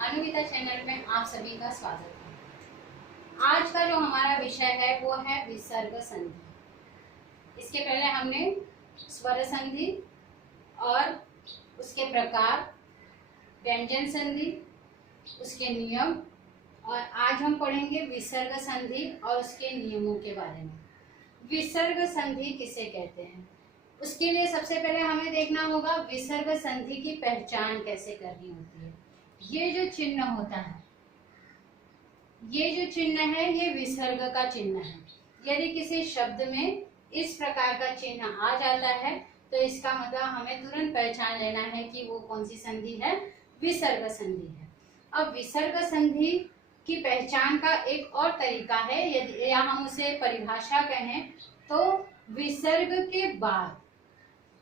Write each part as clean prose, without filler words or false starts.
अनुविता channel में आप सभी का स्वागत है। आज का जो हमारा विषय है वो है विसर्ग संधि। इसके पहले हमने स्वर संधि और उसके प्रकार, व्यंजन संधि, उसके नियम, और आज हम पढ़ेंगे विसर्ग संधि और उसके नियमों के बारे में। विसर्ग संधि किसे कहते हैं, उसके लिए सबसे पहले हमें देखना होगा विसर्ग संधि की पहचान कैसे करनी होती है। ये जो चिन्ह होता है, ये जो चिन्ह है, ये विसर्ग का चिन्ह है। यदि किसी शब्द में इस प्रकार का चिन्ह आ जाता है तो इसका मतलब हमें तुरंत पहचान लेना है कि वो कौन सी संधि है, विसर्ग संधि है। अब विसर्ग संधि की पहचान का एक और तरीका है, यदि या हम उसे परिभाषा कहें तो विसर्ग के बाद,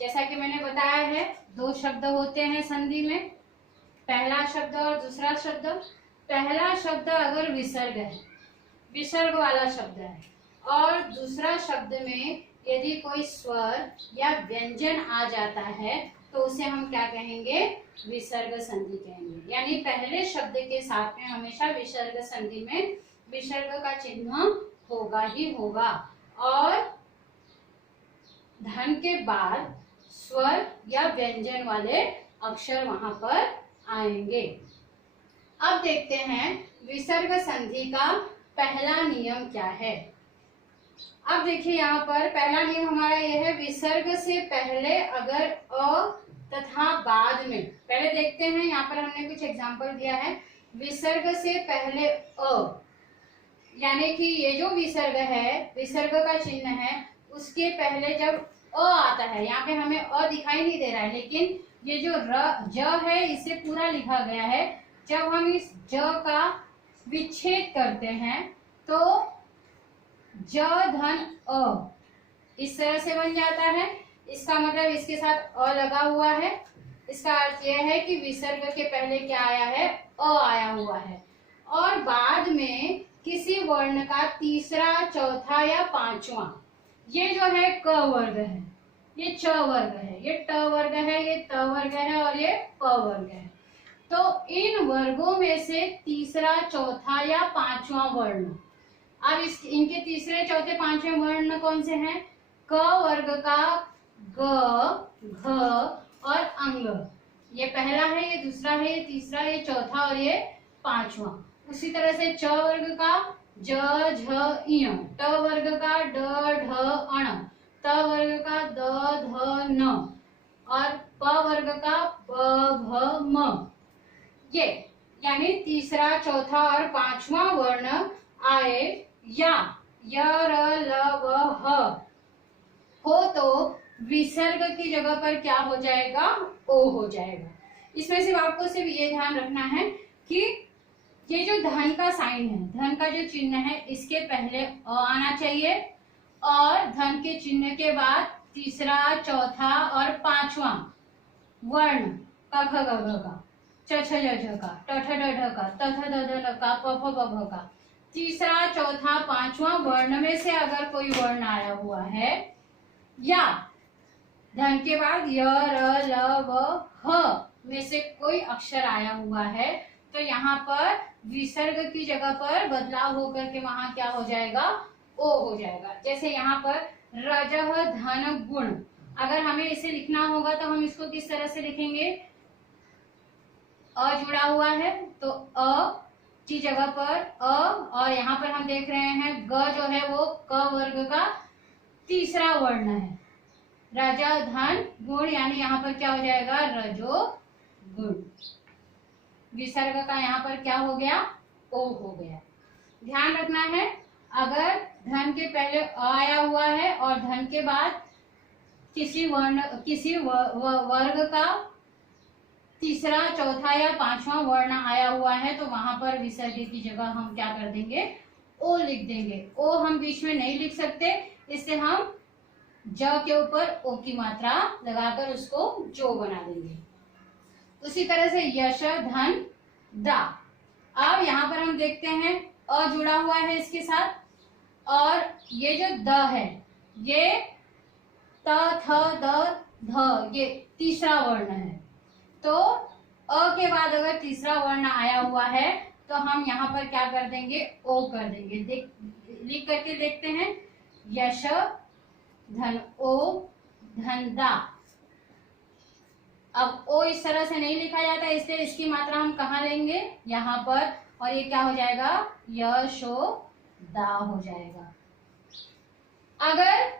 जैसा कि मैंने बताया है, दो शब्द होते हैं संधि में, पहला शब्द और दूसरा शब्द। पहला शब्द अगर विसर्ग है, विसर्ग वाला शब्द है, और दूसरा शब्द में यदि कोई स्वर या व्यंजन आ जाता है तो उसे हम क्या कहेंगे, विसर्ग संधि कहेंगे। यानी पहले शब्द के साथ में हमेशा विसर्ग संधि में विसर्ग का चिन्ह होगा ही होगा, और धन के बाद स्वर या व्यंजन वाले अक्षर वहां पर आएंगे। अब देखते हैं विसर्ग संधि का पहला नियम क्या है। अब देखिए यहाँ पर पहला नियम हमारा यह है, विसर्ग से पहले अगर अ तथा बाद में, पहले देखते हैं यहाँ पर हमने कुछ एग्जांपल दिया है। विसर्ग से पहले अ, यानी कि ये जो विसर्ग है, विसर्ग का चिन्ह है, उसके पहले जब अ आता है, यहाँ पे हमें अ दिखाई नहीं दे रहा है, लेकिन ये जो ज है इसे पूरा लिखा गया है। जब हम इस ज का विच्छेद करते हैं तो ज धन अ इस तरह से बन जाता है। इसका मतलब इसके साथ अ लगा हुआ है। इसका अर्थ यह है कि विसर्ग के पहले क्या आया है, अ आया हुआ है, और बाद में किसी वर्ण का तीसरा, चौथा या पांचवा, ये जो है क वर्ग है, ये च वर्ग है, ये ट वर्ग है, ये त वर्ग है और ये प वर्ग है। तो इन वर्गों में से तीसरा, चौथा या पांचवा वर्ण, अब इनके तीसरे, चौथे, पांचवें वर्ण कौन से हैं? क वर्ग का ग, घ और अंग। ये पहला है, ये दूसरा है, ये तीसरा, ये चौथा और ये पांचवा। उसी तरह से च वर्ग का ज, झ, इय, ट वर्ग का ड, ढ, अण, त वर्ग का द, ध, न और प वर्ग का ब, भ, म। ये यानी तीसरा, चौथा और पांचवा वर्ण आए या य, र, ल, व, ह हो तो विसर्ग की जगह पर क्या हो जाएगा, ओ हो जाएगा। इसमें सिर्फ आपको सिर्फ ये ध्यान रखना है कि ये जो धन का साइन है, धन का जो चिन्ह है, इसके पहले अ आना चाहिए, और धन के चिन्ह के बाद तीसरा, चौथा और पांचवा वर्ण क, ख, ग, घ का, च, छ, ज, झ का, ट, ठ, ड, ढ का, त, थ, द, ध, न का, प, फ, ब, भ का, तीसरा, चौथा, पांचवा वर्ण में से अगर कोई वर्ण आया हुआ है या धन के बाद य, र, ल, व, ह में से कोई अक्षर आया हुआ है तो यहाँ पर विसर्ग की जगह पर बदलाव होकर के वहां क्या हो जाएगा, ओ हो जाएगा। जैसे यहाँ पर रजह धन गुण, अगर हमें इसे लिखना होगा तो हम इसको किस तरह से लिखेंगे, अ जुड़ा हुआ है तो अ की जगह पर अ, और यहाँ पर हम देख रहे हैं ग जो है वो क वर्ग का तीसरा वर्ण है, रजा धन गुण, यानी यहाँ पर क्या हो जाएगा, रजो गुण। विसर्ग का यहाँ पर क्या हो गया, ओ हो गया। ध्यान रखना है, अगर धन के पहले अ आया हुआ है और धन के बाद किसी वर्ण, किसी वर्ग का तीसरा, चौथा या पांचवा वर्ण आया हुआ है तो वहां पर विसर्ग की जगह हम क्या कर देंगे, ओ लिख देंगे। ओ हम बीच में नहीं लिख सकते, इससे हम ज के ऊपर ओ की मात्रा लगाकर उसको जो बना देंगे। उसी तरह से यश धन दा। अब यहाँ पर हम देखते हैं अ जुड़ा हुआ है इसके साथ, और ये जो द है, ये त, थ, द, ध, ये तीसरा वर्ण है, तो अ के बाद अगर तीसरा वर्ण आया हुआ है तो हम यहाँ पर क्या कर देंगे, ओ कर देंगे। लिख करके देखते हैं, यश धन ओ धन दा। अब ओ इस तरह से नहीं लिखा जाता, इसलिए इसकी मात्रा हम कहाँ लेंगे, यहाँ पर, और ये क्या हो जाएगा, यशोदा हो जाएगा। अगर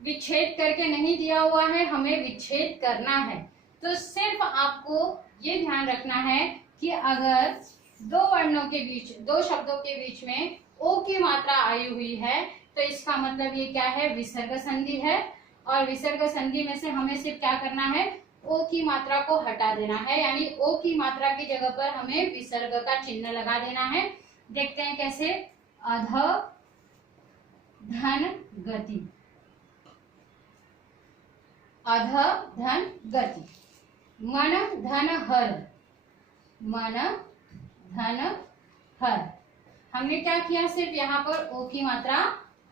विच्छेद करके नहीं दिया हुआ है, हमें विच्छेद करना है, तो सिर्फ आपको ये ध्यान रखना है कि अगर दो वर्णों के बीच, दो शब्दों के बीच में ओ की मात्रा आई हुई है तो इसका मतलब ये क्या है, विसर्ग संधि है। और विसर्ग संधि में से हमें सिर्फ क्या करना है, ओ की मात्रा को हटा देना है, यानी ओ की मात्रा की जगह पर हमें विसर्ग का चिन्ह लगा देना है। देखते हैं कैसे, अध धन गति, अध धन गति, मन धन हर, मन धन हर। हमने क्या किया, सिर्फ यहाँ पर ओ की मात्रा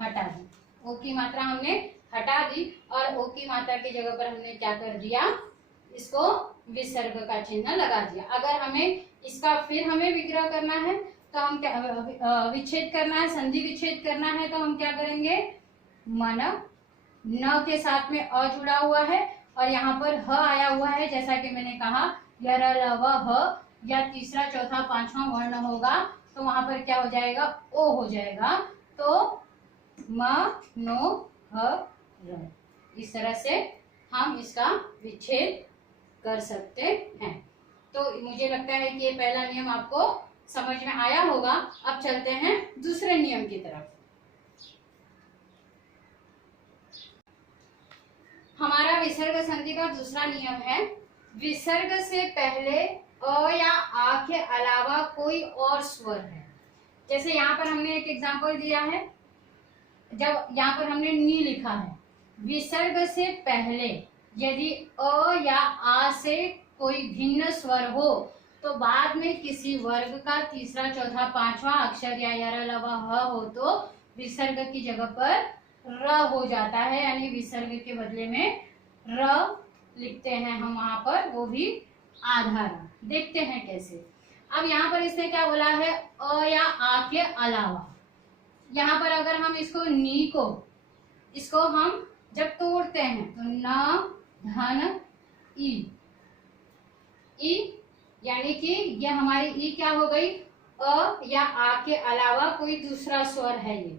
हटा दी, ओ की मात्रा हमने हटा दी और ओ की मात्रा की जगह पर हमने क्या कर दिया, इसको विसर्ग का चिन्ह लगा दिया। अगर हमें इसका फिर हमें विग्रह करना है तो हम क्या, विच्छेद करना है, संधि विच्छेद करना है, तो हम क्या करेंगे, मन, न के साथ में अ जुड़ा हुआ है और यहाँ पर ह आया हुआ है, जैसा कि मैंने कहा य र ल व ह, या तीसरा चौथा पांचवा वर्ण होगा तो वहां पर क्या हो जाएगा, ओ हो जाएगा। तो म नो ह र, इस तरह से हम इसका विच्छेद कर सकते हैं। तो मुझे लगता है कि ये पहला नियम आपको समझ में आया होगा। अब चलते हैं दूसरे नियम की तरफ। हमारा विसर्ग संधि का दूसरा नियम है, विसर्ग से पहले अ या आ के अलावा कोई और स्वर है। जैसे यहाँ पर हमने एक एग्जांपल दिया है, जब यहाँ पर हमने नी लिखा है, विसर्ग से पहले यदि अ या आ से कोई भिन्न स्वर हो तो बाद में किसी वर्ग का तीसरा चौथा पांचवा अक्षर या य र ल व ह हो तो विसर्ग की जगह पर र हो जाता है, यानी विसर्ग के बदले में र लिखते हैं हम वहां पर, वो भी आधा र। देखते हैं कैसे। अब यहाँ पर इसने क्या बोला है, अ या आ के अलावा। यहाँ पर अगर हम इसको नी को, इसको हम जब तोड़ते हैं तो न धन ई, ई यानी कि ये हमारी ई क्या हो गई, अ या आ के अलावा कोई दूसरा स्वर है ये।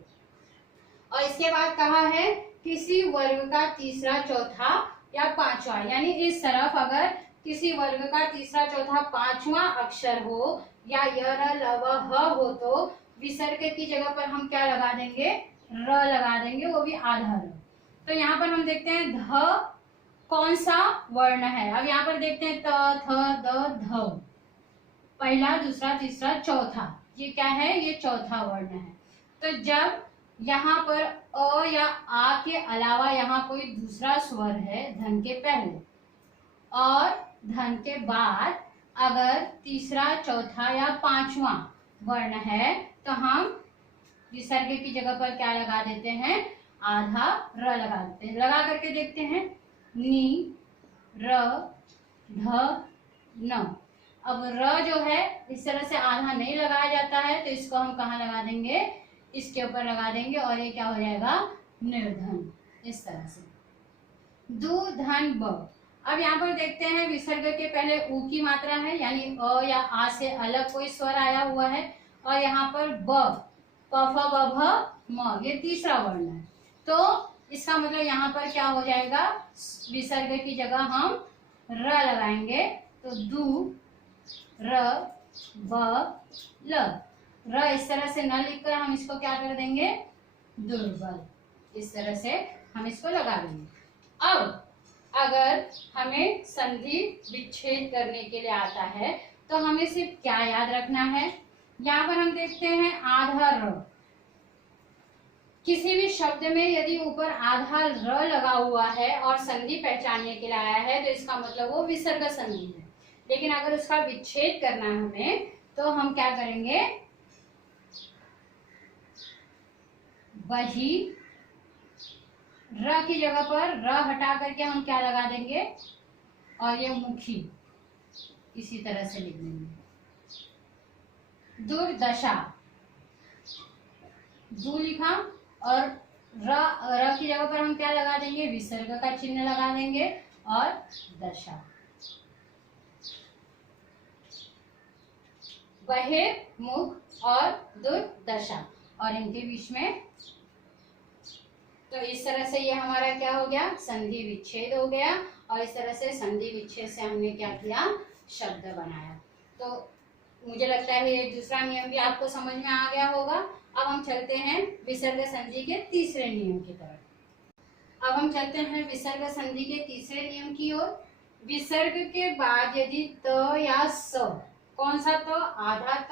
और इसके बाद कहा है किसी वर्ग का तीसरा चौथा या पांचवा, यानी इस तरफ अगर किसी वर्ग का तीसरा चौथा पांचवा अक्षर हो या य र ल व ह हो तो विसर्ग की जगह पर हम क्या लगा देंगे, र लगा देंगे, वो भी आधा र। तो यहाँ पर हम देखते हैं ध कौन सा वर्ण है। अब यहाँ पर देखते हैं त थ द ध, पहला दूसरा तीसरा चौथा, ये क्या है, ये चौथा वर्ण है। तो जब यहाँ पर अ या आ के अलावा यहाँ कोई दूसरा स्वर है धन के पहले और धन के बाद अगर तीसरा चौथा या पांचवा वर्ण है तो हम विसर्ग की जगह पर क्या लगा देते हैं, आधा र लगा देते हैं। लगा करके देखते हैं, नी र ध न। अब र जो है इस तरह से आधा नहीं लगाया जाता है तो इसको हम कहाँ लगा देंगे, इसके ऊपर लगा देंगे और ये क्या हो जाएगा, निर्धन, इस तरह से। दू धन ब। अब यहाँ पर देखते हैं विसर्ग के पहले उ की मात्रा है, यानी अ या आ से अलग कोई स्वर आया हुआ है, और यहाँ पर ब, प फ ब भ म, ये तीसरा वर्ण है। तो इसका मतलब यहाँ पर क्या हो जाएगा, विसर्ग की जगह हम र लगाएंगे, तो दू र ब ल। र इस तरह से न लिखकर हम इसको क्या कर देंगे, दुर्बल, इस तरह से हम इसको लगा देंगे। अब अगर हमें संधि विच्छेद करने के लिए आता है तो हमें सिर्फ क्या याद रखना है, यहाँ पर हम देखते हैं आधा र। किसी भी शब्द में यदि ऊपर आधा र लगा हुआ है और संधि पहचानने के लिए आया है तो इसका मतलब वो विसर्ग संधि है। लेकिन अगर उसका विच्छेद करना है हमें तो हम क्या करेंगे, वही र की जगह पर र हटा करके हम क्या लगा देंगे, और ये मुखी, इसी तरह से लिख देंगे। दुर्दशा, दू लिखा और र की जगह पर हम क्या लगा देंगे, विसर्ग का चिन्ह लगा देंगे और दशा। बहे मुख और दुर्दशा और इनके बीच में, तो इस तरह से ये हमारा क्या हो गया, संधि विच्छेद हो गया। और इस तरह से संधि विच्छेद से हमने क्या किया, शब्द बनाया। तो मुझे लगता है ये दूसरा नियम भी आपको समझ में आ गया होगा। अब हम चलते हैं विसर्ग संधि के तीसरे नियम की तरफ। अब हम चलते हैं विसर्ग संधि के तीसरे नियम की ओर। विसर्ग के बाद यदि त या स, कौन सा त, आधा त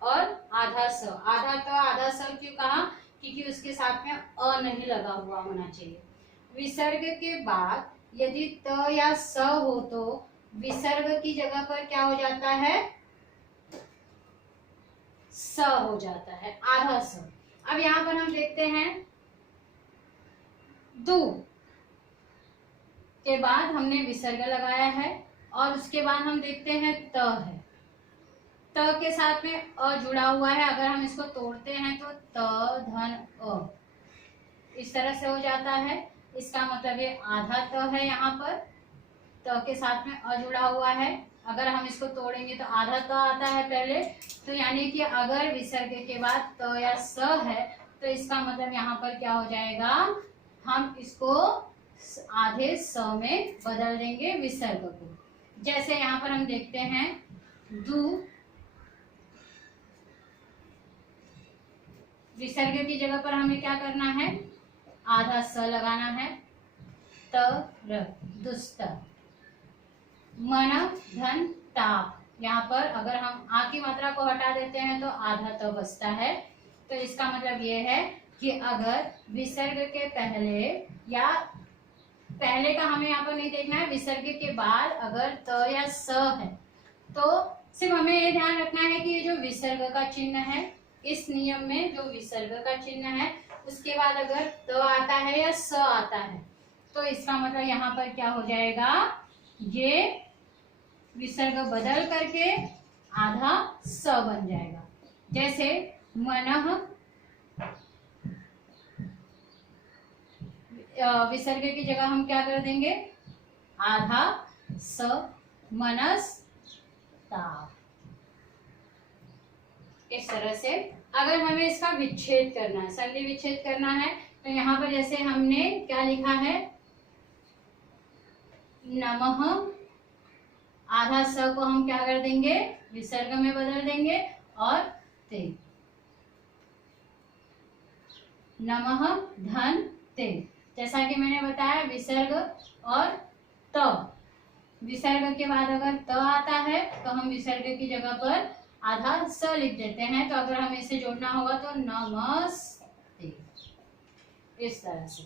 और आधा स। आधा त आधा स क्यों कहा, क्योंकि उसके साथ में अ नहीं लगा हुआ होना चाहिए। विसर्ग के बाद यदि त या स हो तो विसर्ग की जगह पर क्या हो जाता है, स हो जाता है, आधा स। अब यहाँ पर हम देखते हैं दू के बाद हमने विसर्ग लगाया है और उसके बाद हम देखते हैं त है। त के साथ में अ जुड़ा हुआ है, अगर हम इसको तोड़ते हैं तो त धन अ इस तरह से हो जाता है। इसका मतलब ये आधा त है, यहाँ पर त के साथ में अ जुड़ा हुआ है। अगर हम इसको तोड़ेंगे तो आधा त आता है पहले, तो यानी कि अगर विसर्ग के बाद त या स है तो इसका मतलब यहाँ पर क्या हो जाएगा, हम इसको आधे स में बदल देंगे विसर्ग को। जैसे यहाँ पर हम देखते हैं दू, विसर्ग की जगह पर हमें क्या करना है, आधा स लगाना है, त र, दुस्तर। मन धन ताप, यहाँ पर अगर हम आ की मात्रा को हटा देते हैं तो आधा त बचता है। तो इसका मतलब ये है कि अगर विसर्ग के पहले या पहले का हमें यहाँ पर नहीं देखना है, विसर्ग के बाद अगर त या स है तो सिर्फ हमें ये ध्यान रखना है कि ये जो विसर्ग का चिन्ह है, इस नियम में जो विसर्ग का चिन्ह है उसके बाद अगर त आता है या स आता है तो इसका मतलब यहाँ पर क्या हो जाएगा, ये विसर्ग बदल करके आधा स बन जाएगा। जैसे मनः, विसर्ग की जगह हम क्या कर देंगे, आधा स, मनस्ता। इस तरह से अगर हमें इसका विच्छेद करना है, संधि विच्छेद करना है, तो यहाँ पर जैसे हमने क्या लिखा है, नमः, आधा स को हम क्या कर देंगे, विसर्ग में बदल देंगे और ते, नमः धन ते। जैसा कि मैंने बताया विसर्ग और त, विसर्ग के बाद अगर त आता है तो हम विसर्ग की जगह पर आधा स लिख देते हैं। तो अगर हमें इसे जोड़ना होगा तो नमस्ते, इस तरह से।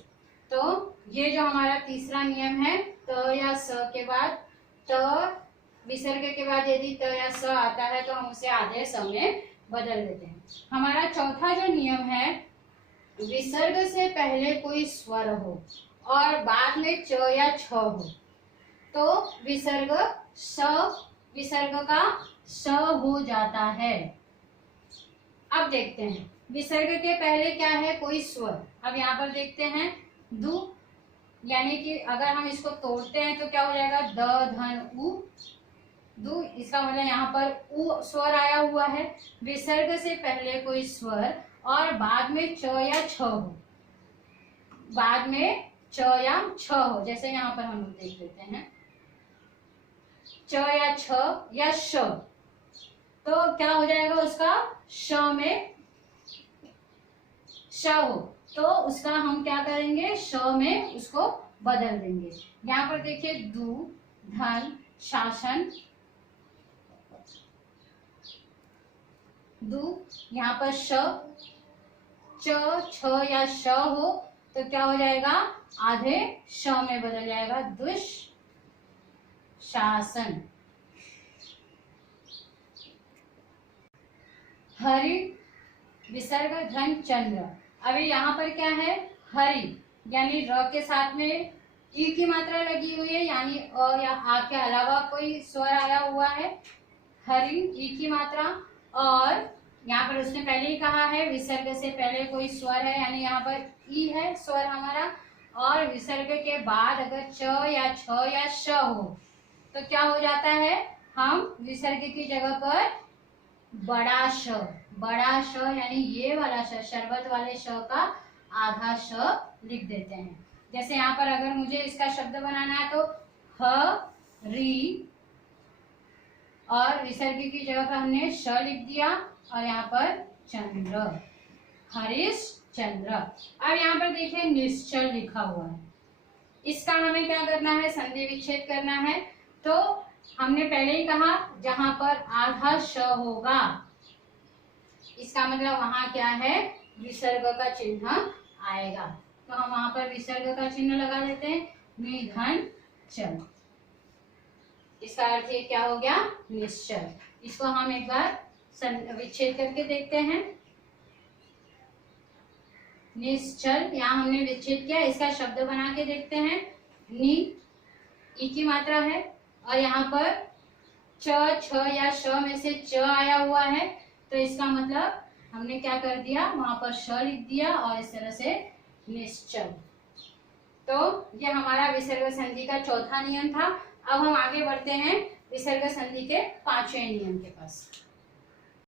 तो ये जो हमारा तीसरा नियम है, त या स के बाद, त विसर्ग के बाद यदि त या स आता है तो हम उसे आधे स में बदल देते हैं। हमारा चौथा जो नियम है, विसर्ग से पहले कोई स्वर हो और बाद में च या छ हो तो विसर्ग का स हो जाता है। अब देखते हैं विसर्ग के पहले क्या है, कोई स्वर। अब यहाँ पर देखते हैं दू, यानी कि अगर हम इसको तोड़ते हैं तो क्या हो जाएगा, द धन उ, दू। इसका मतलब यहाँ पर उ स्वर आया हुआ है। विसर्ग से पहले कोई स्वर और बाद में च या छ हो, बाद में च या छ हो, जैसे यहाँ पर हम लोग देख लेते हैं च या छ या श, तो क्या हो जाएगा उसका, श में श हो तो उसका हम क्या करेंगे, श में उसको बदल देंगे। यहाँ पर देखिए दू धन शासन, दू, यहाँ पर श, च छ या श हो तो क्या हो जाएगा, आधे श में बदल जाएगा, दुशासन। हरि, विसर्ग धन चंद्र। अभी यहाँ पर क्या है, हरि, यानी र के साथ में ई की मात्रा लगी हुई है, यानी अ या आ के अलावा कोई स्वर आया हुआ है, हरिण ई की मात्रा। और यहाँ पर उसने पहले ही कहा है विसर्ग से पहले कोई स्वर है, यानी यहाँ पर ई है स्वर हमारा। और विसर्ग के बाद अगर च या छ या श हो तो क्या हो जाता है, हम विसर्ग की जगह पर बड़ा श यानी ये वाला श, शरबत वाले श का आधा श लिख देते हैं। जैसे यहाँ पर अगर मुझे इसका शब्द बनाना है तो ह री, और विसर्ग की जगह पर हमने श लिख दिया, और यहाँ पर चंद्र, हरीश चंद्र। अब यहाँ पर देखिए निश्चल लिखा हुआ है, इसका हमें क्या करना है, संधि विच्छेद करना है। तो हमने पहले ही कहा जहां पर आधा श होगा, इसका मतलब वहां क्या है, विसर्ग का चिन्ह आएगा। तो हम वहां पर विसर्ग का चिन्ह लगा देते हैं, निधन चल। इसका अर्थ ये क्या हो गया, निश्चल। इसको हम एक बार विच्छेद करके देखते हैं। निश्चल, यहाँ हमने विच्छेद किया, इसका शब्द बना के देखते हैं। नी ई की मात्रा है, और यहाँ पर च छ या श में से च आया हुआ है, तो इसका मतलब हमने क्या कर दिया, वहां पर श लिख दिया, और इस तरह से निश्चल। तो ये हमारा विसर्ग संधि का चौथा नियम था। अब हम आगे बढ़ते हैं विसर्ग संधि के 5वें नियम के पास।